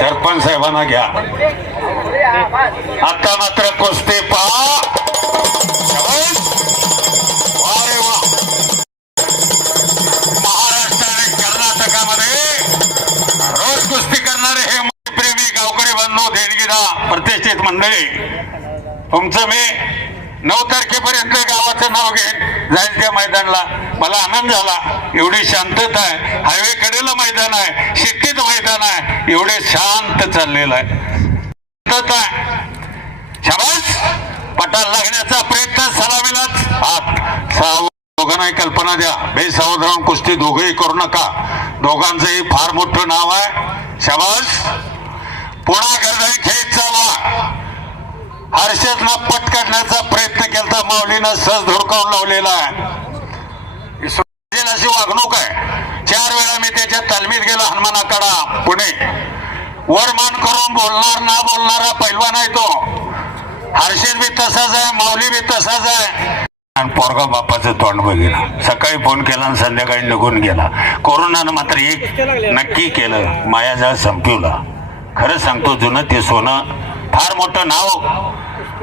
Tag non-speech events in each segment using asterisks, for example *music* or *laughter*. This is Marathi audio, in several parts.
सरपंच साहेबांना घ्या. आता मात्र कुस्ती पहा. महाराष्ट्र आणि कर्नाटकामध्ये रोज कुस्ती करणारे हे प्रेमी गावकरी बंधू देणगीदा प्रतिष्ठित मंडळी. तुमचं मी नऊ तारखेपर्यंत गावाचं नाव घेईन जाईल त्या मैदानला. मला आनंद झाला. एवढी शांतता आहे. हायवे कडेला मैदान आहे. शेतीत मैदान आहे. एवढे शांत चाललेलं आहे. शांतता शाबास. पटाल लागण्याचा प्रयत्न सलामीलाच. हात. सहा दोघांनाही कल्पना द्या. बेसावध राहून कुस्ती दोघंही करू नका. दोघांचंही फार मोठं नाव आहे. शाबास. पुन्हा गर्दाई खेळ चालवा. हर्षदला पटकाडण्याचा प्रयत्न केला माऊलीनं सहज धुडकावून लावलेला आहे. अशी वागणूक आहे. चार वेळा मी त्याच्या तालमीत गेलो हनुमानाकडा पुणे. वर मान करून बोलणार ना बोलणारा पैलवान आहे तो. हर्षद बी तसाच आहे माऊली बी तसाच आहे. आणि पोरगा बापाचं तोंड बघितलं. सकाळी फोन केला आणि संध्याकाळी निघून गेला. कोरोनानं मात्र एक नक्की केलं. मायाजाळ संपवला. खरं सांगतो जुनं ते सोनं फार मोठं नाव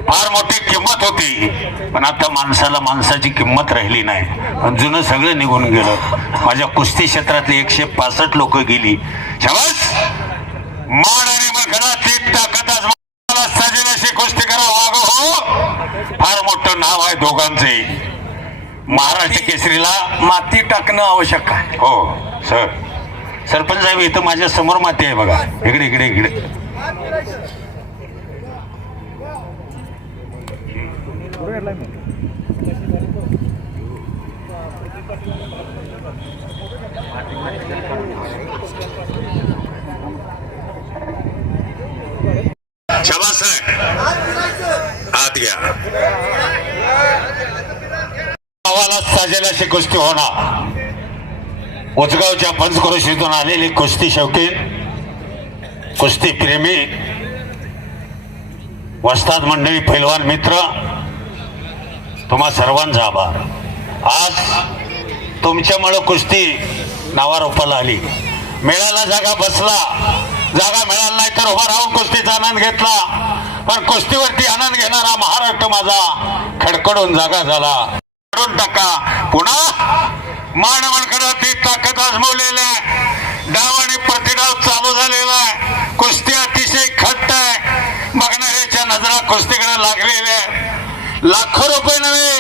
फार मोठी किंमत होती. पण आता माणसाला माणसाची किंमत राहिली नाही. जुनं सगळं निघून गेलं. माझ्या कुस्ती क्षेत्रातली एकशे पासष्ट लोक गेली. शाबास! माड आणि मखनाची ताकद आज मला सजेल अशी कुस्ती करा वाग हो. फार मोठं नाव आहे दोघांचे. महाराष्ट्र केसरीला माती टाकणं आवश्यक आहे. हो सर. सरपंच साहेब इथं माझ्यासमोर माती आहे बघा. इकडे इकडे इकडे. शाबास साहेब आत घ्या. गावाला अशी कुस्ती होणार. उचगावच्या पंचक्रोशीतून आलेली कुस्ती शौकीन कुस्ती प्रेमी. वस्ताद मंडळी पैलवान मित्र. तुम्हा सर्वांचा आभार. आज तुमच्यामुळं कुस्ती नावारोपाला आली. मिळाला जागा बसला. जागा मिळाला नाही तर उभा राहून कुस्तीचा आनंद घेतला. पण कुस्तीवरती आनंद घेणारा महाराष्ट्र माझा खडकडून जागा झाला. करून टाका. पुन्हा मानवांकडे ती ताकद आजमवलेली आहे. डाव आणि प्रतिडाव चालू झालेला आहे. कुस्ती अतिशय खट्ट आहे. बघणाऱ्याच्या नजरा कुस्तीकडे लागलेल्या आहे लाखो रुपये नव्हे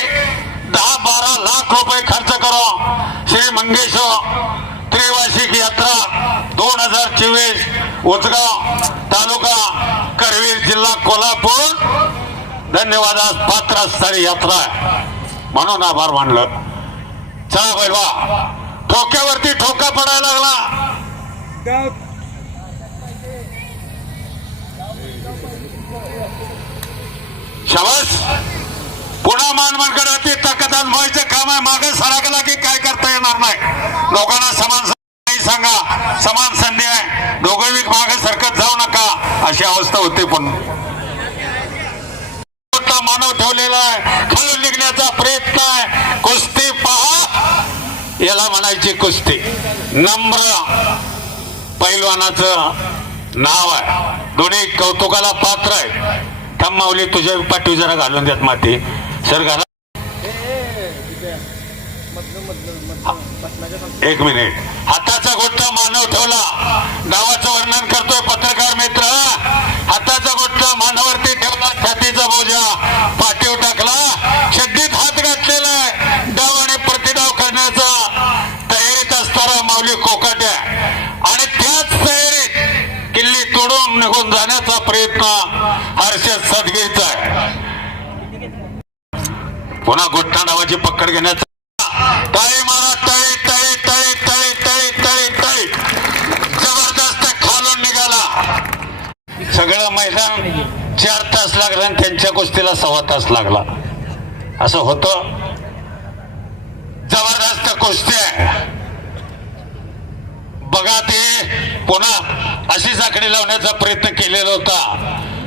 दहा बारा लाख रुपये खर्च करो. श्री मंगेश त्रिवार्षिक यात्रा दोन हजार चोवीस उचगाव तालुका करवीर जिल्हा कोल्हापूर. धन्यवादास पात्र असणारी यात्रा म्हणून आभार मानलं. चला बैलवा ठोक्यावरती ठोका पडायला लागला. शाबास. पुन्हा मानवांकडे ती ताकद अनुभवायचं काम आहे. मागे सरकला की काय करता येणार नाही. लोकांना समान संधी नाही सांगा. समान संधी आहे. दोघंही मागे सरकत जाऊ नका. अशी अवस्था होते पण. मानव ठेवलेला आहे? खालून निघण्याचा प्रयत्न आहे. कुस्ती पहा. याला म्हणायची कुस्ती. नम्र पैलवानाचं नाव आहे. दोन्ही कौतुकाला पात्र आहे. थम्मावली तुझ्या पाठी जरा घालून देत माती. सर घाला एक मिनिट. हाताचा गोष्ट मानव ठेवला. गावाचं वर्णन करतोय पत्रकार मित्र. हाताचा गोष्ट मानवरती ठेवला छातीचा बोजा पाठीव टाकला. शड्डीत हात घातलेला आहे. डाव आणि प्रतिडाव करण्याचा तयारीत असणारा माऊली कोकाट्या. आणि त्याच तयारीत किल्ली तोडून निघून जाण्याचा प्रयत्न हर्षद सदगीरचा आहे पुन्हा गोठा डावाची पकड घेण्याचा तळी मारा तळी तळी तळी तळी तळी तळी तळी. जबरदस्त खालून निघाला. सगळं मैदान चार तास लागला आणि त्यांच्या कुस्तीला सव्वा तास लागला. असं होतं. जबरदस्त कुस्ती आहे. बघा ते. पुन्हा अशी साखळी लावण्याचा प्रयत्न केलेला होता.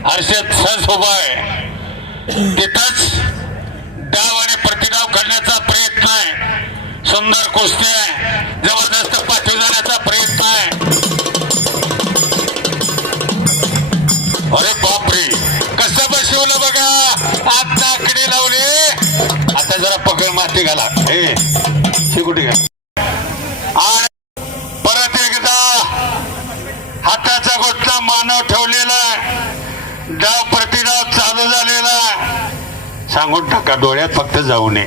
हर्षद सहज उभा आहे. तिथंच डाव आणि प्रतिडाव करण्याचा प्रयत्न आहे. सुंदर कुस्ती आहे. जबरदस्त पाठी जाण्याचा प्रयत्न आहे. अरे बापरे. कसं बसवलं बघा. आता आकडे लावले. आता जरा पकड माती घाला. हे कुठे घ्या सांगून टाका डोळ्यात फक्त जाऊ नये.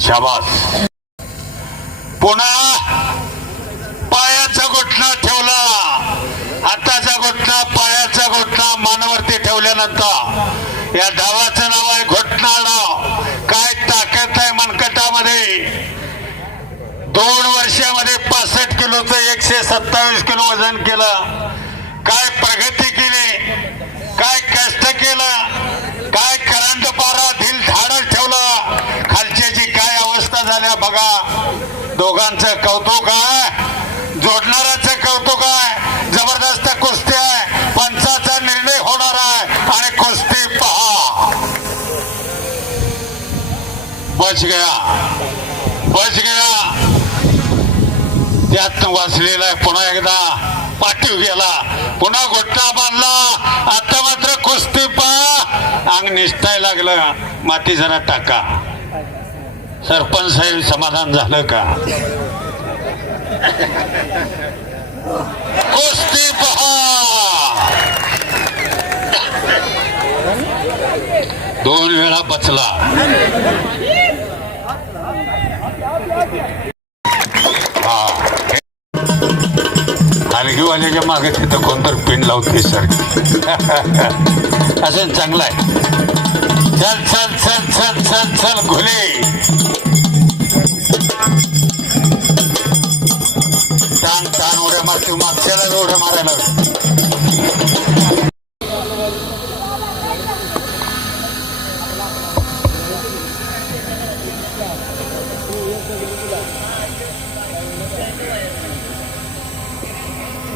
शाबास. पुन्हा पायाचा गोठणा ठेवला. हाताचा गोठणा पायाचा गोठणा मानावरती ठेवल्यानंतर. या डावाचं नाव आहे घोटणा डाव काय ताकद आहे मनकटामध्ये? दोन वर्षामध्ये पासष्ट किलोचं एकशे सत्तावीस किलो वजन केलं. काय प्रगती केली? काय कष्ट केलं? काय करंट पारा दिल झाडच ठेवलं? खालच्याची काय अवस्था झाल्या बघा. दोघांचं कौतुक आहे. जोडणाऱ्याचं कौतुक आहे. जबरदस्त कुस्ती आहे. पंचाचा निर्णय होणार आहे. आणि कुस्ती पहा. बच गया. बच गया. त्यात वाचलेला पुन्हा एकदा. पाठीव गेला. पुन्हा घोटणा बांधला. आता मात्र कुस्ती पहा. अंग निष्ठाय लागलं. माती जरा टाका. सरपंच साहेब समाधान झालं का? कुस्ती पहा. दोन वेळा बचला. हलगीवाल्याच्या मागे तिथं कोणतर पिन लावते सर. *laughs* असं चांगलं आहे. चल चल चल चल चल चल घुले. ताण ताण उड्या मारते मागच्याला उड्या मारायला लागले. धन्यवाद हे बी सपोर्ट आलं बघ. की काहीतरी करा वस्तूचा रस्ता कर कुस्ती. बाबा, असे पहलवान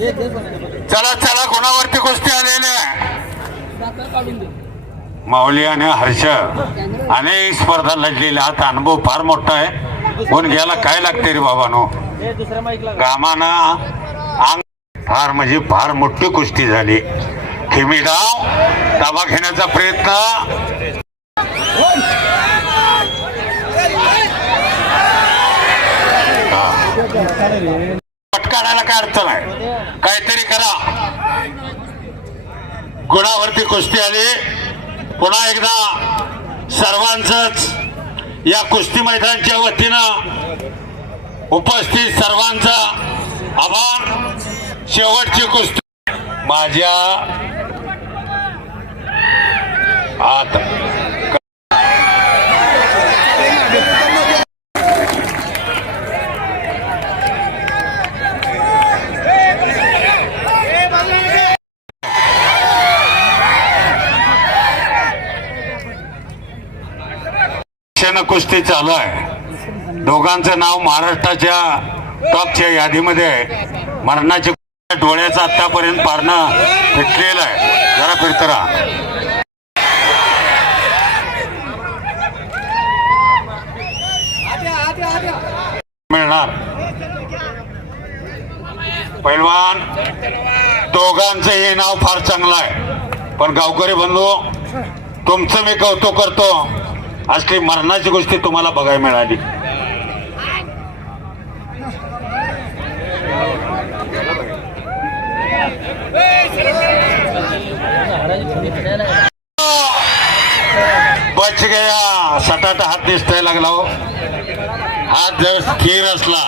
चला चला कोणावरती गोष्टी आलेल्या माऊली आणि हर्ष अनेक स्पर्धा लढलेल्या आता अनुभव फार मोठा आहे. कोण घ्यायला काय लागते रे बाबानो? कामानं गामानं अंग फार म्हणजे फार मोठी कुस्ती झाली. खेमीडाव ताबा घेण्याचा प्रयत्न. काढायला काय अर्थ नाही काहीतरी करा. गुणावरती कुस्ती आली. पुन्हा एकदा सर्वांचंच या कुस्ती मैदानच्या वतीनं उपस्थित सर्वांचा आभार. शेवटची कुस्ती. माझ्या आता क्षण कुस्ती चालू आहे. दोघांचं नाव महाराष्ट्राच्या टॉपच्या यादीमध्ये आहे. मरणाची डोळ्याचं आतापर्यंत पारणं फिटलेलं आहे. जरा फिरतरा मिळणार. पैलवान दोघांचं हे नाव फार चांगलं आहे. पण गावकरी बंधू तुमचं मी कौतुक करतो. असली मरणाची गोष्टी तुम्हाला बघायला मिळाली. बच गया सटाटा हात दिसताय लागला हो. हात जर स्थिर असला.